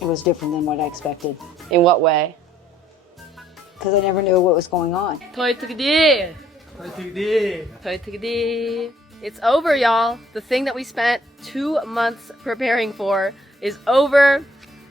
It was different than what I expected. In what way? Because I never knew what was going on. It's over, y'all. The thing that we spent 2 months preparing for is over.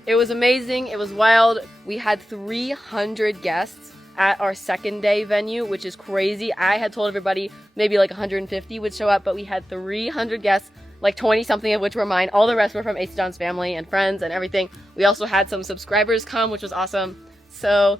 It was amazing. It was wild. We had 300 guests at our second day venue, which is crazy. I had told everybody maybe like 150 would show up, but we had 300 guests, like 20 something of which were mine. All the rest were from Asa John's family and friends and everything. We also had some subscribers come, which was awesome. So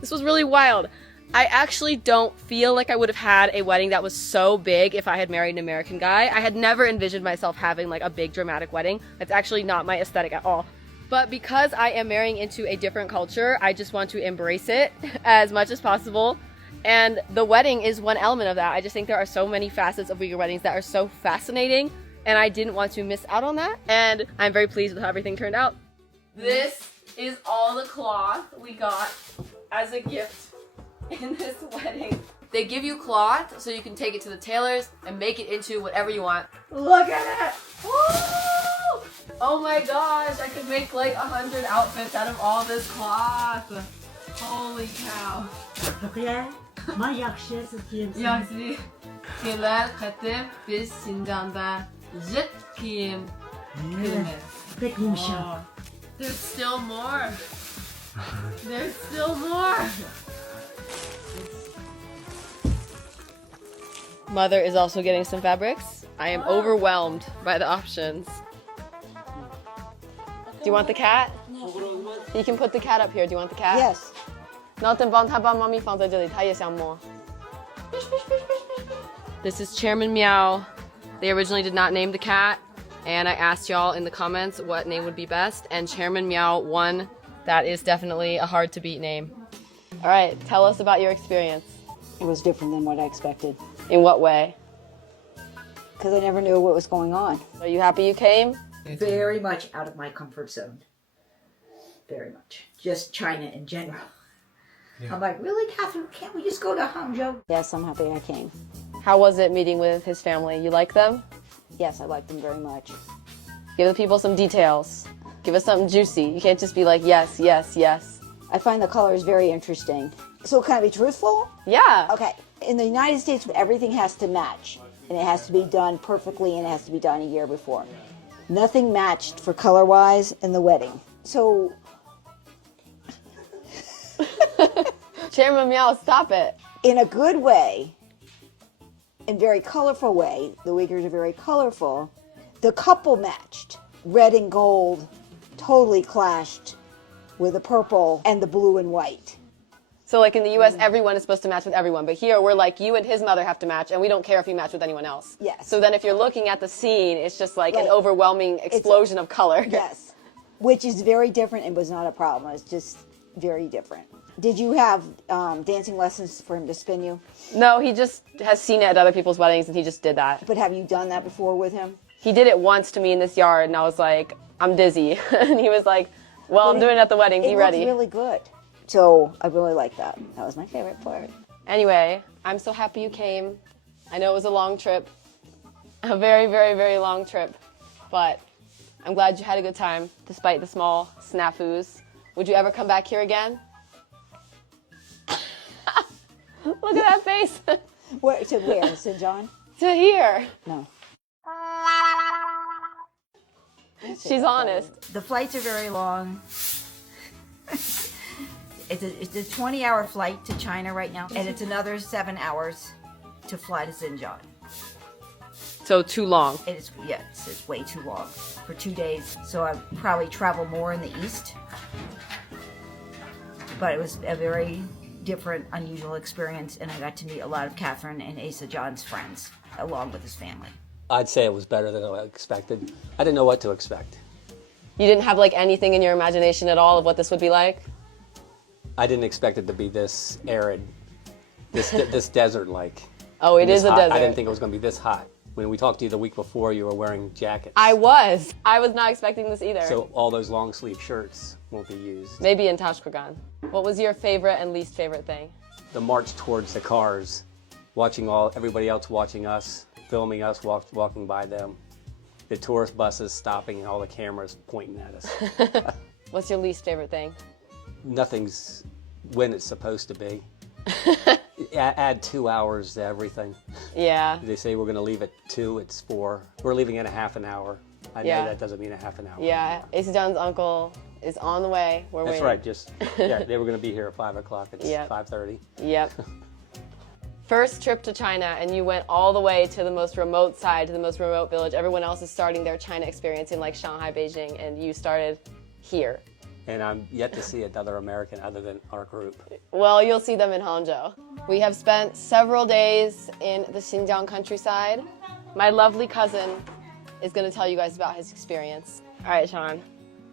this was really wild. I actually don't feel like I would have had a wedding that was so big if I had married an American guy. I had never envisioned myself having like a big dramatic wedding. That's actually not my aesthetic at all. But because I am marrying into a different culture, I just want to embrace it as much as possible. And the wedding is one element of that. I just think there are so many facets of Uyghur weddings that are so fascinating, and I didn't want to miss out on that. And I'm very pleased with how everything turned out. This is all the cloth we got as a gift in this wedding. They give you cloth so you can take it to the tailors and make it into whatever you want. Look at it! Woo! Oh my gosh, I could make like 100 outfits out of all this cloth. Holy cow. 역시 그날 그때 biz 신장다 jet kiyim kıymet. There's still more. There's still more. Mother is also getting some fabrics. I am overwhelmed by the options. Do you want the cat? You can put the cat up here. Do you want the cat? Yes. 然后帮妈咪放在这里，她也想摸。This is Chairman Meow. They originally did not name the cat, and I asked y'all in the comments what name would be best, and Chairman Meow won. That is definitely a hard to beat name. All right, tell us about your experience. It was different than what I expected. In what way? Because I never knew what was going on. Are you happy you came? Very much out of my comfort zone. Very much. Just China in general. Yeah. I'm like, really, Catherine? Can't we just go to Hangzhou? Yes, I'm happy I came. How was it meeting with his family? You like them? Yes, I like them very much. Give the people some details. Give us something juicy. You can't just be like, yes, yes, yes. I find the colors very interesting. So can I be truthful? Yeah. Okay. In the United States, everything has to match. And it has to be done perfectly, and it has to be done a year before. Nothing matched for color-wise in the wedding. So... Chairman Meow, stop it. In a good way, in very colorful way, the Uyghurs are very colorful, the couple matched. Red and gold totally clashed with the purple and the blue and white. So like in the US, everyone is supposed to match with everyone, but here we're like, you and his mother have to match, and we don't care if you match with anyone else. Yes. So then if you're looking at the scene, it's just like an overwhelming explosion of color. Yes, which is very different and was not a problem. It's just very different. Did you have dancing lessons for him to spin you? No, he just has seen it at other people's weddings, and he just did that. But have you done that before with him? He did it once to me in this yard, and I was like, I'm dizzy. And he was like, well, I'm doing it at the wedding. Be ready. It looks really good. So I really like that. That was my favorite part. Anyway, I'm so happy you came. I know it was a long trip. A very, very, very long trip. But I'm glad you had a good time, despite the small snafus. Would you ever come back here again? Look at that face. Where, to where? St. John? To here. No. She's honest. The flights are very long. It's a 20-hour flight to China right now, and it's another 7 hours to fly to Xinjiang. So too long. It's way too long for 2 days. So I probably travel more in the east. But it was a very different, unusual experience, and I got to meet a lot of Catherine and Asa John's friends, along with his family. I'd say it was better than I expected. I didn't know what to expect. You didn't have like anything in your imagination at all of what this would be like? I didn't expect it to be this arid, this desert-like. Oh, it is a desert. I didn't think it was going to be this hot. When we talked to you the week before, you were wearing jackets. I was not expecting this either. So all those long sleeve shirts won't be used. Maybe in Tashkent. What was your favorite and least favorite thing? The march towards the cars, watching everybody else watching us, filming us walking by them. The tourist buses stopping and all the cameras pointing at us. What's your least favorite thing? Nothing's when it's supposed to be. Add 2 hours to everything. Yeah. They say we're going to leave at 2, it's 4. We're leaving in a half an hour. I know that doesn't mean a half an hour. Yeah, AC John's uncle is on the way. We're That's waiting. right. They were going to be here at 5 o'clock. It's 5:30. Yep. First trip to China, and you went all the way to the most remote side, to the most remote village. Everyone else is starting their China experience in like Shanghai, Beijing, and you started here. And I'm yet to see another American other than our group. Well, you'll see them in Hangzhou. We have spent several days in the Xinjiang countryside. My lovely cousin is going to tell you guys about his experience. All right, Sean.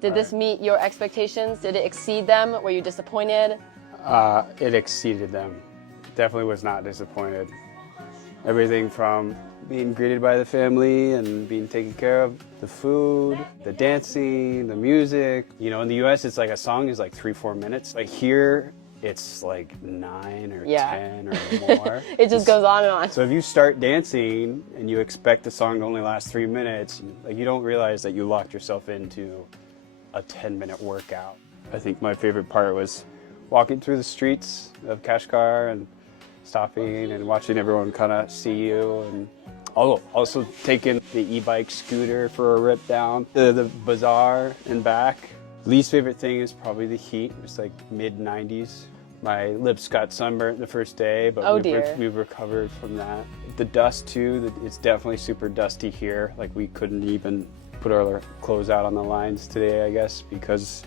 Did this meet your expectations? Did it exceed them? Were you disappointed? It exceeded them. Definitely was not disappointed. Everything from being greeted by the family and being taken care of, the food, the dancing, the music. You know, in the US, it's like a song is like 3-4 minutes. Like here, it's like 9 or 10 or more. It just goes on and on. So if you start dancing and you expect the song to only last 3 minutes, like you don't realize that you locked yourself into a 10-minute workout. I think my favorite part was walking through the streets of Kashgar and stopping and watching everyone kind of see you, and also taking the e-bike scooter for a rip down the bazaar and back. Least favorite thing is probably the heat. It's like mid-90s. My lips got sunburnt the first day, but we've recovered from that. The dust too, it's definitely super dusty here. Like we couldn't even put our clothes out on the lines today, I guess, because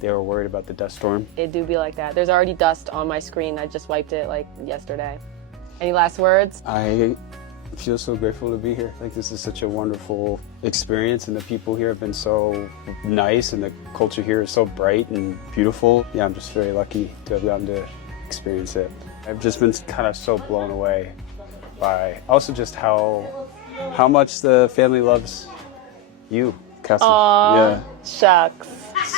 they were worried about the dust storm. It do be like that. There's already dust on my screen. I just wiped it like yesterday. Any last words? I feel so grateful to be here. Like this is such a wonderful experience, and the people here have been so nice, and the culture here is so bright and beautiful. Yeah, I'm just very lucky to have gotten to experience it. I've just been kind of so blown away by also just how much the family loves you, Catherine. Aww, shucks.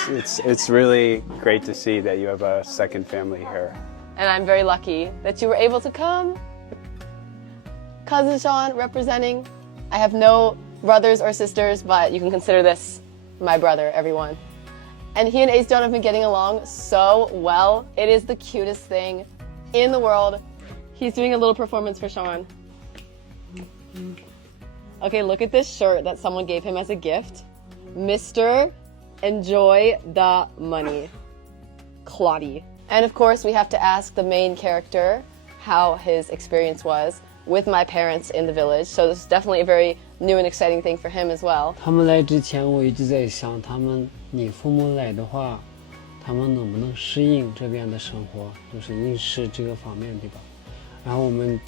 It's really great to see that you have a second family here. And I'm very lucky that you were able to come. Cousin Sean representing. I have no brothers or sisters, but you can consider this my brother, everyone. And he and Ace John have been getting along so well. It is the cutest thing in the world. He's doing a little performance for Sean. Okay, look at this shirt that someone gave him as a gift. Mr. Enjoy the money. Claudie. And of course, we have to ask the main character how his experience was with my parents in the village. So this is definitely a very new and exciting thing for him as well. 他们来之前，我一直在想，你父母来的话，他们能不能适应这边的生活，就是饮食这个方面，对吧？然后我们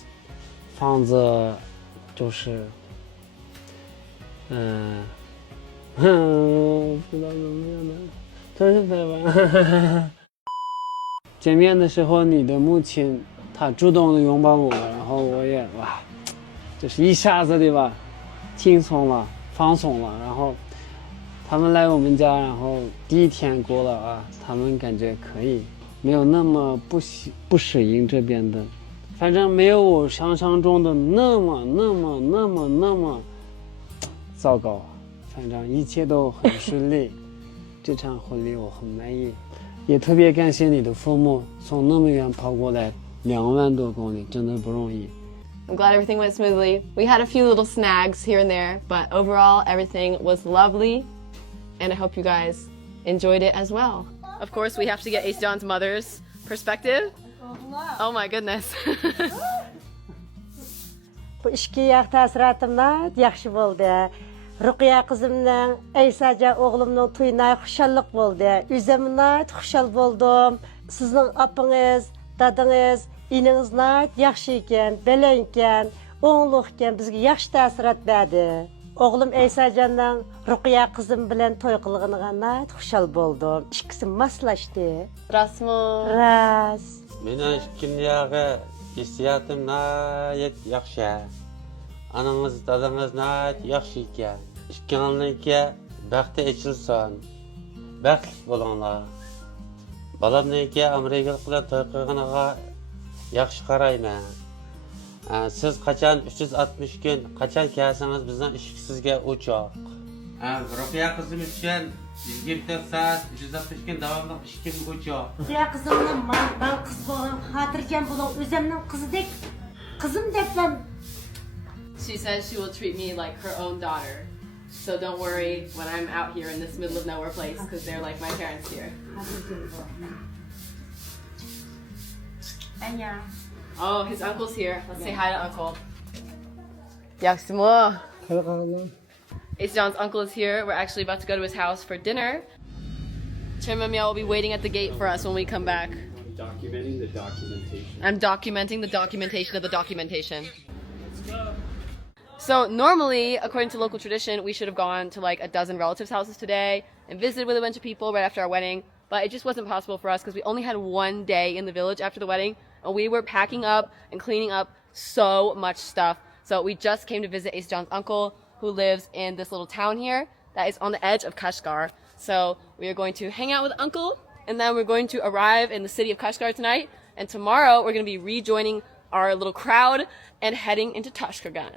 房子就是，不知道怎么样的，真是废话。见面的时候，你的母亲她主动的拥抱我，然后我也哇，就是一下子对吧，轻松了，放松了。然后他们来我们家，然后第一天过了啊，他们感觉可以，没有那么不适应这边的，反正没有我想象中的那么糟糕。反正一切都很顺利，这场婚礼我很满意，也特别感谢你的父母从那么远跑过来，2万多公里，真的不容易。I'm glad everything went smoothly. We had a few little snags here and there, but overall everything was lovely, and I hope you guys enjoyed it as well. Of course, we have to get Ace John's mother's perspective. Oh my goodness. Bu ikki yoq ta'siratimdan yaxshi bo'ldi. Ruqiya qizimning, Aysaja o'g'limning to'yina xushalliq bo'ldi. O'zimni xushal bo'ldim. Sizning opingiz, dadingiz, iningiz yaxshi ekan, baland ekan, o'ng'liq ekan, bizga yaxshi ta'sirat berdi. O'g'lim Aysajanning Ruqiya qizim bilan to'y qilganiga xushal bo'ldim. Ikkisi moslashdi. Rasmo. Ras. Meni kimyoga hissiyatım yaxshi. Anangiz, dadangiz yaxshi ekan. Ikkingizniki baxti ichilsin. Baxtli bo'linglar. Bolamniki Amerika bilan to'y qilganiga yaxshi qarayman. Siz qachon 360 kun qachon kelsangiz bizning ishqsizga o'choq. Ruqiya qizim uchun 24 saat, 360 gün devamlı işkim uçuyor. Ya kızımla ben kız boğam, hatırken bulun, özümün kızı dek, kızım dek ben. She says she will treat me like her own daughter. So don't worry when I'm out here in this middle of nowhere place because they're like my parents here. Oh, his uncle's here. Let's say hi to Uncle. Yaksimo. John's uncle is here. We're actually about to go to his house for dinner. Chimamia will be waiting at the gate for us when we come back. Documenting the documentation. I'm documenting the documentation of the documentation. So normally, according to local tradition, we should have gone to like a dozen relatives' houses today and visited with a bunch of people right after our wedding. But it just wasn't possible for us because we only had one day in the village after the wedding. And we were packing up and cleaning up so much stuff. So we just came to visit Ace John's uncle, who lives in this little town here that is on the edge of Kashgar. So we are going to hang out with Uncle, and then we're going to arrive in the city of Kashgar tonight. And tomorrow we're going to be rejoining our little crowd and heading into Tashkent.